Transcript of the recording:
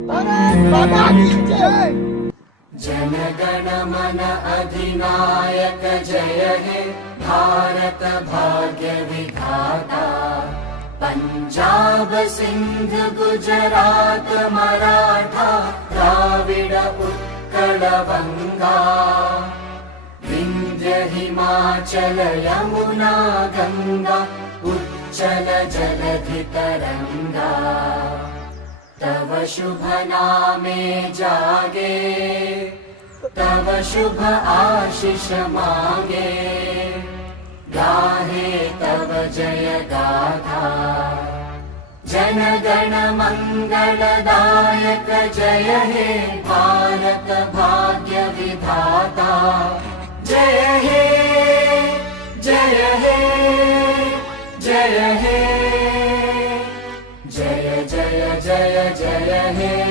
जन गण मन अधिनायक जय हे भारत भाग्य विधाता। पंजाब सिंध गुजरात मराठा द्राविड उत्कल बंगा। विंध्य हिमाचल यमुना गंगा उच्चल जलधि तरंगा। तव शुभ नामे जागे तव शुभ आशीष मांगे। गाहे तव जय गाथा जन गण मंगलदायक जय हे भारत भाग्य विधाता। जय हे जय हे जय हे जय जय जय जय हे।